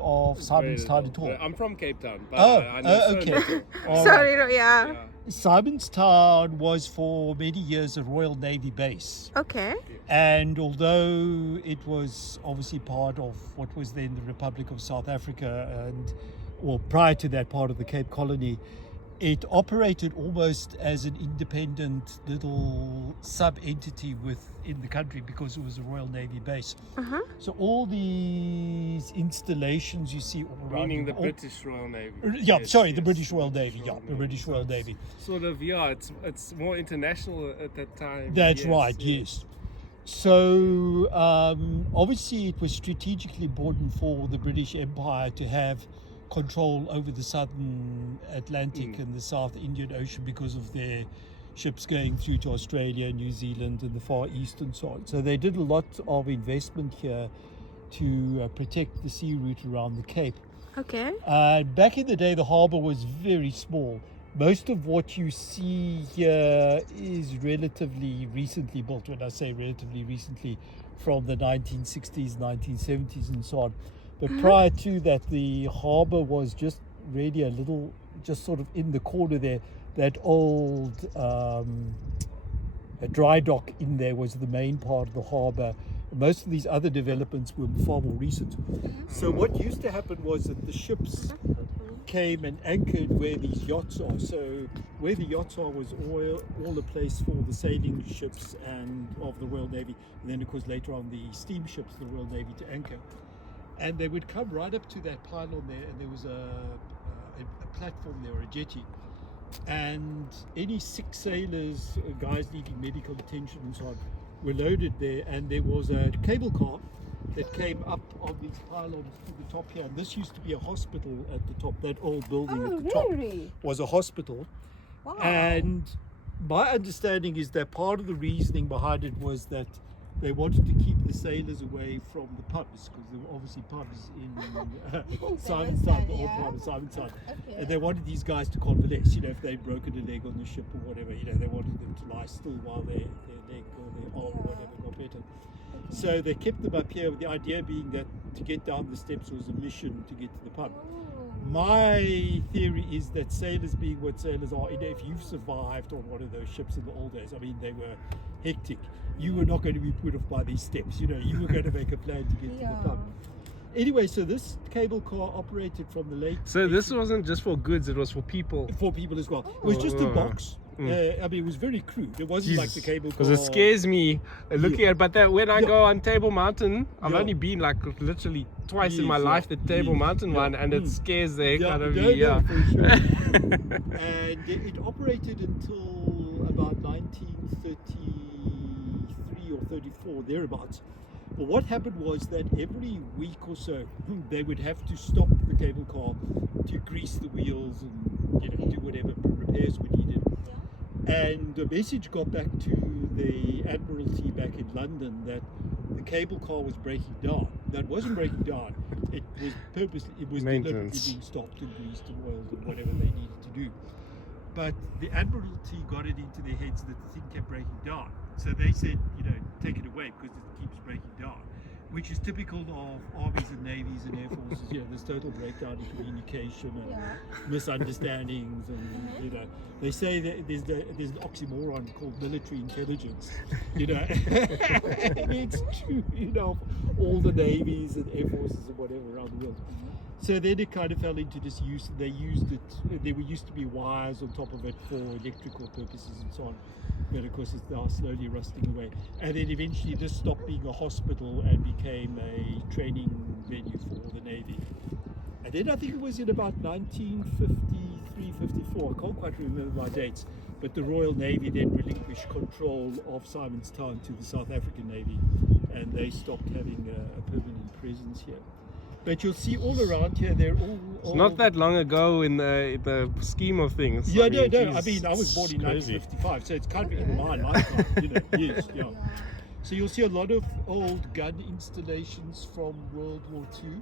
of Simonstown at all? I'm from Cape Town, but Oh, I know so okay. little. All Sorry, right. yeah. Simonstown was for many years a Royal Navy base. Okay. And although it was obviously part of what was then the Republic of South Africa, or prior to that, part of the Cape Colony, it operated almost as an independent little sub-entity within the country because it was a Royal Navy base. Uh-huh. So all these installations you see all around, Meaning the British Royal Navy. The British Royal Navy. The British Royal Navy. Sort of, it's more international at that time. That's right, yes. So obviously it was strategically important for the British Empire to have control over the southern Atlantic and the South Indian Ocean because of their ships going through to Australia, New Zealand and the Far East and so on. So they did a lot of investment here to protect the sea route around the Cape. Okay. Back in the day, the harbour was very small. Most of what you see here is relatively recently built. When I say relatively recently, from the 1960s, 1970s and so on. But prior to that, the harbour was just really a little, just sort of in the corner there. That old dry dock in there was the main part of the harbour. Most of these other developments were far more recent. So what used to happen was that the ships came and anchored where these yachts are. So where the yachts are was all a place for the sailing ships and of the Royal Navy. And then of course later on the steamships, the Royal Navy to anchor. And they would come right up to that pylon there, and there was a platform there, or a jetty. And any sick sailors, guys needing medical attention and so on, were loaded there. And there was a cable car that came up on these pylons to the top here. And this used to be a hospital at the top. That old building at the top was a hospital. Wow. And my understanding is that part of the reasoning behind it was that they wanted to keep the sailors away from the pubs, because there were obviously pubs in Simonstown, the old part of Simonstown. Okay. And they wanted these guys to convalesce, if they'd broken a leg on the ship or whatever, they wanted them to lie still while their leg or their arm or whatever got better. So they kept them up here with the idea being that to get down the steps was a mission to get to the pub. My theory is that sailors being what sailors are, if you've survived on one of those ships in the old days, I mean, they were hectic. You were not going to be put off by these steps, you were going to make a plan to get to the pub. Anyway, so this cable car operated from the late... So this wasn't just for goods, it was for people. For people as well. It was just a box. I mean, it was very crude. It wasn't like the cable car. Because it scares me looking at, but when I go on Table Mountain, I've only been like literally twice in my life, the Table Mountain one, and it scares the heck out of me. For sure. And it operated until about 1933 or 34, thereabouts. But what happened was that every week or so, they would have to stop the cable car to grease the wheels and do whatever repairs were needed. And the message got back to the Admiralty back in London that the cable car was breaking down. That wasn't breaking down. It was deliberately being stopped and greased and oiled and whatever they needed to do. But the Admiralty got it into their heads that the thing kept breaking down. So they said, take it away because it keeps breaking down, which is typical of armies and navies and air forces. This total breakdown in communication and misunderstandings, and they say that there's an oxymoron called military intelligence. And it's true, all the navies and air forces and whatever around the world. So then it kind of fell into disuse. They used it. There used to be wires on top of it for electrical purposes and so on. But of course, it's now slowly rusting away. And then eventually, this stopped being a hospital and became a training venue for the Navy. And then I think it was in about 1953, 54. I can't quite remember my dates. But the Royal Navy then relinquished control of Simonstown to the South African Navy, and they stopped having a permanent presence here. But you'll see all around here, they're all... It's not that long ago in the scheme of things. Yeah, no. I mean, I was born in 1955, so it's kind of in my time, years, yeah. So you'll see a lot of old gun installations from World War II.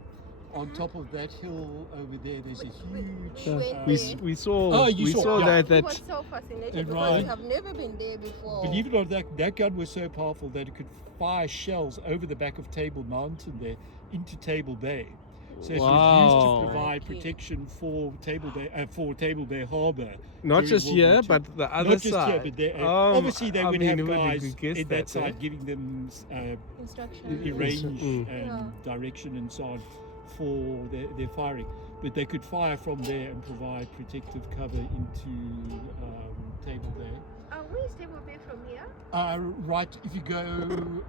On top of that hill over there, there's a huge... we saw that. It was so fascinating because we have never been there before. Believe it or not, that gun was so powerful that it could fire shells over the back of Table Mountain there into Table Bay. So it was Wow. used to provide Okay. protection for Table Bay Harbour. Not during just World here, War II. but the other Not just side. here, but they, obviously they I would mean, have who would guys guess in that side eh? giving them Instruction. range Mm. and direction and so on for their firing. But they could fire from there and provide protective cover into Table Bay. Where is Table Bay from here? Right, if you go,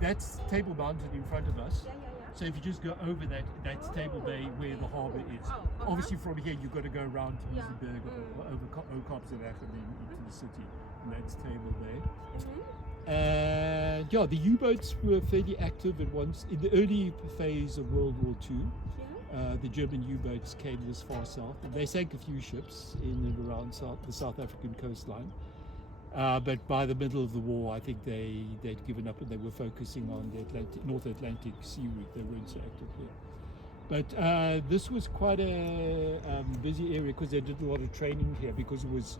that's Table Mountain in front of us. Yeah. So if you just go over that, that's Table Bay where the harbour is. Obviously from here you've got to go around to Yeah. Musenberg or over Oakopseweg and then into the city. And that's Table Bay. And yeah, the U-boats were fairly active at once. In the early phase of World War II, the German U-boats came this far south. And they sank a few ships in and around the South African coastline. But by the middle of the war, I think they'd given up and they were focusing on the North Atlantic sea route. They weren't so active here. But this was quite a busy area because they did a lot of training here because it was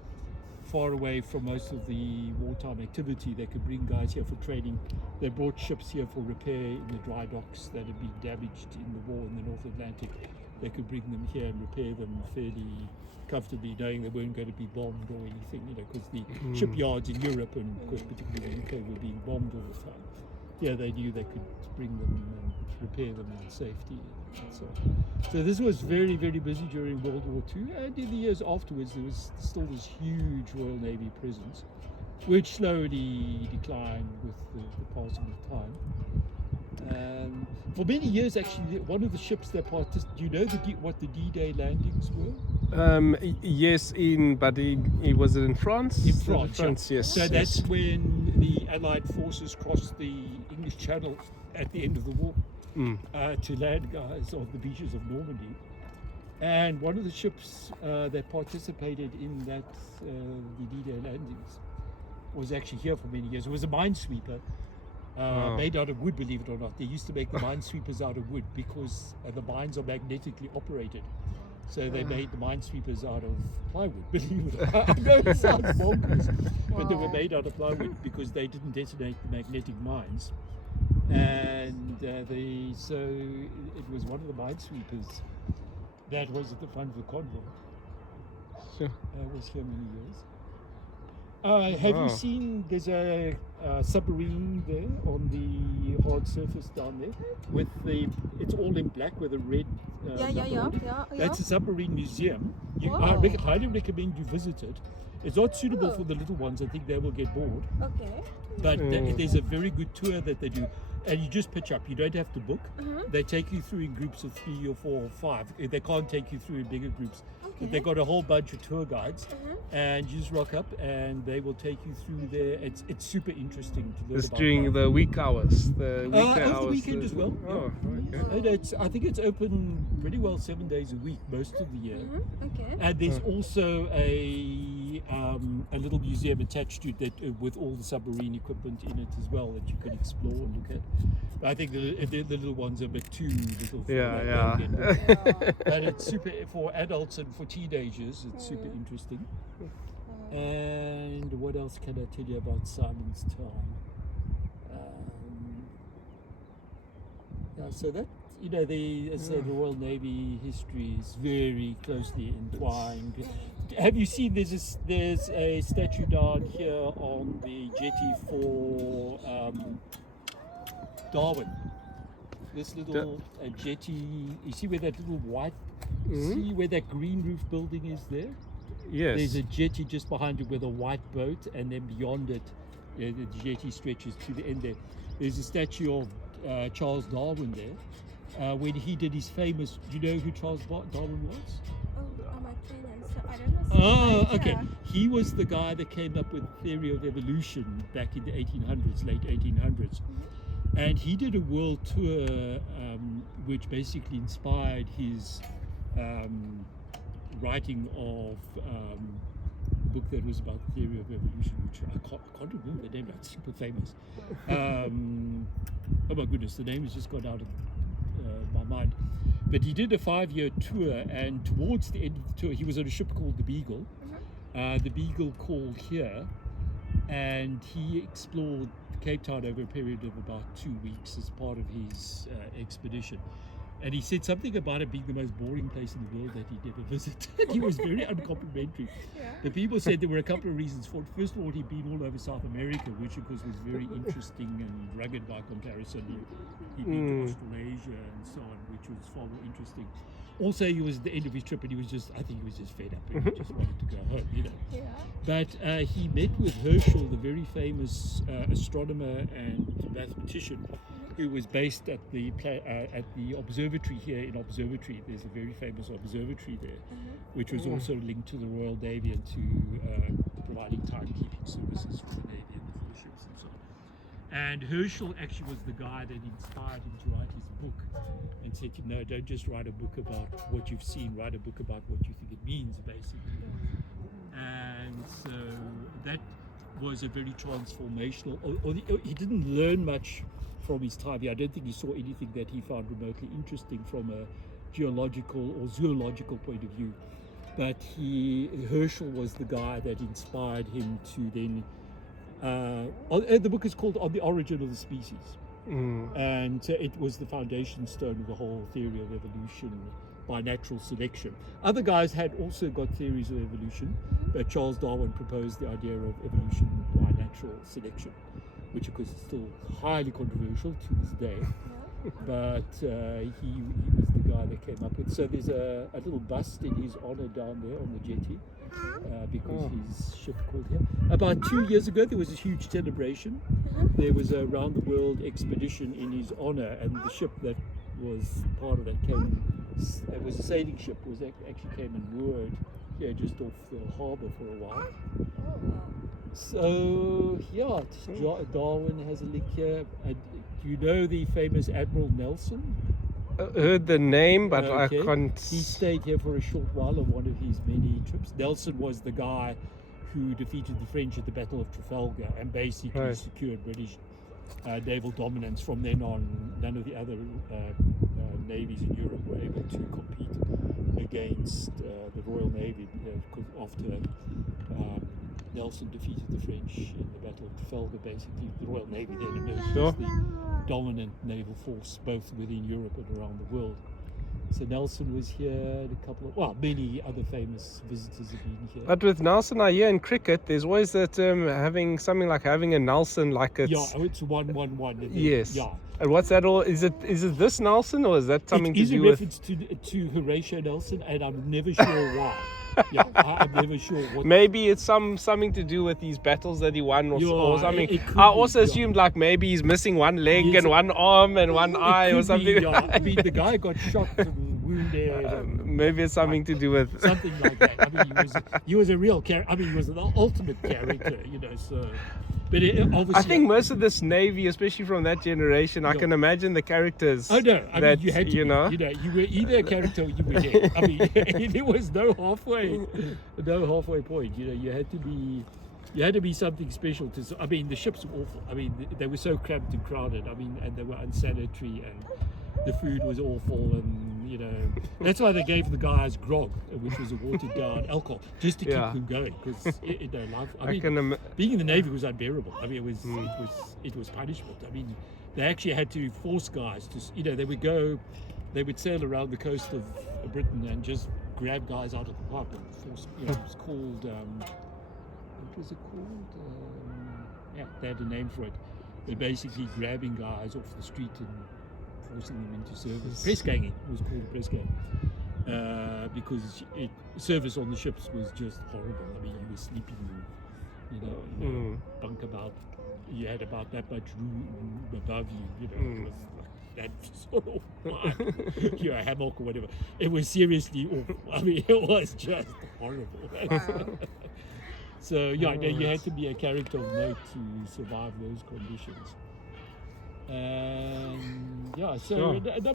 far away from most of the wartime activity. They could bring guys here for training. They brought ships here for repair in the dry docks that had been damaged in the war in the North Atlantic. They could bring them here and repair them fairly comfortably, knowing they weren't going to be bombed or anything, because the shipyards in Europe and of course particularly the UK were being bombed all the time. Yeah, they knew they could bring them and repair them in safety and so on. So this was very, very busy during World War II, and in the years afterwards there was still this huge Royal Navy presence, which slowly declined with the passing of time. For many years, actually, one of the ships that participated, do you know what the D-Day landings were? Yes, it was in France. In France, yes. So that's when the Allied forces crossed the English Channel at the end of the war to land guys on the beaches of Normandy. And one of the ships that participated in that the D-Day landings was actually here for many years. It was a minesweeper. Made out of wood, believe it or not. They used to make the minesweepers out of wood because the mines are magnetically operated. So they made the minesweepers out of plywood, believe it or not. I know it sounds bonkers, but they were made out of plywood because they didn't detonate the magnetic mines. And so it was one of the minesweepers that was at the front of the convoy. Sure. Was here many years. Have you seen, there's a submarine there on the hard surface down there it's all in black with a red Yeah. That's a submarine museum. I Wow. highly recommend you visit it. It's not suitable for the little ones. I think they will get bored. Okay. But there's a very good tour that they do. And you just pitch up. You don't have to book. They take you through in groups of 3 or 4 or 5. They can't take you through in bigger groups. But they've got a whole bunch of tour guides. And you just rock up and they will take you through there. It's super interesting to learn It's about during life. the week hours. Over the weekend as well. Oh, okay. And I think it's open pretty well 7 days a week most of the year. Okay. And there's also a little museum attached to it that with all the submarine equipment in it as well that you can explore and look at. But I think the little ones are a bit too little for that. Yeah. They'll get bored. But it's super for adults and for teenagers. It's super interesting. And what else can I tell you about Simonstown? So that the Royal Navy history is very closely entwined. Have you seen there's a statue down here on the jetty for Darwin? This little jetty. You see where that little white? See where that green roof building is there? Yes. There's a jetty just behind it with a white boat, and then beyond it, the jetty stretches to the end there. There's a statue of Charles Darwin there. When he did his famous, do you know who Charles Darwin was? I'm a Kenyan, so I don't know. Oh, okay. He was the guy that came up with the theory of evolution back in the 1800s, late 1800s. And he did a world tour which basically inspired his writing of a book that was about the theory of evolution, which I can't remember the name, that's super famous. Oh my goodness, the name has just gone out of my mind. But he did a 5-year tour, and towards the end of the tour, he was on a ship called the Beagle. The Beagle called here, and he explored Cape Town over a period of about 2 weeks as part of his expedition. And he said something about it being the most boring place in the world that he'd ever visited. He was very uncomplimentary. Yeah. The people said there were a couple of reasons for it. First of all, he'd been all over South America, which of course was very interesting and rugged by comparison. He'd been to Australasia and so on, which was far more interesting. Also, he was at the end of his trip and he was just, I think he was just fed up and he just wanted to go home, you know. Yeah. But he met with Herschel, the very famous astronomer and mathematician, who was based at the observatory here in Observatory. There's a very famous observatory there, which was also linked to the Royal Navy and to providing timekeeping services for the Navy and for the ships and so on. And Herschel actually was the guy that inspired him to write his book and said, you know, don't just write a book about what you've seen, write a book about what you think it means, basically. And so that was a very transformational, he didn't learn much from his time here. I don't think he saw anything that he found remotely interesting from a geological or zoological point of view. But Herschel was the guy that inspired him to then, the book is called On the Origin of the Species. And it was the foundation stone of the whole theory of evolution by natural selection. Other guys had also got theories of evolution, but Charles Darwin proposed the idea of evolution by natural selection, which of course is still highly controversial to this day. But he was the guy that came up with. So there's a little bust in his honor down there on the jetty, because his ship called him. About 2 years ago, there was a huge celebration. There was a round the world expedition in his honor, and the ship that was part of that it was a sailing ship, actually came and moored here just off the harbour for a while. So yeah, Darwin has a link here. Do you know the famous Admiral Nelson? Heard the name, but I can't. He stayed here for a short while on one of his many trips. Nelson was the guy who defeated the French at the Battle of Trafalgar and basically secured British naval dominance. From then on, none of the other navies in Europe were able to compete against the Royal Navy, after Nelson defeated the French in the Battle of Trafalgar. Basically, the Royal Navy then emerged as the dominant naval force both within Europe and around the world. So Nelson was here, and many other famous visitors have been here. But with Nelson, I hear in cricket, there's always that having something like having a Nelson, like it's... Yeah, it's 1-1-1. Yes. Yeah. And what's that all? Is it this Nelson, or is that something to do with... It is a reference to Horatio Nelson, and I'm never sure why. Yeah, I'm never sure what. Maybe it's something to do with these battles that he won or something. I also assumed like maybe he's missing one leg and one arm and one eye or something. I mean, the guy got shot and wounded. Maybe it's something to do with something like that. I mean, he was a real character. I mean, he was an ultimate character, you know. So, but obviously, I think most of this Navy, especially from that generation, I can imagine the characters. Oh no! I mean, you had to. You know, you were either a character or you were dead. I mean, there was no halfway point. You know, you had to be something special to. I mean, the ships were awful. I mean, they were so cramped and crowded. I mean, and they were unsanitary, and the food was awful, and you know, that's why they gave the guys grog, which was a watered down alcohol, just to keep them going. Because life. I mean, being in the Navy was unbearable. I mean, it was punishment. I mean, they actually had to force guys to. You know, they would sail around the coast of Britain and just grab guys out of the pub and force. You know, it was called. What was it called? They had a name for it. They're basically grabbing guys off the street and forcing them into service. Press ganging was called press gang, because service on the ships was just horrible. I mean, you were sleeping, in a bunk about. You had about that much room above you. You know, it was like that sort of a hammock or whatever. It was seriously awful. I mean, it was just horrible. So you had to be a character of note to survive those conditions. And so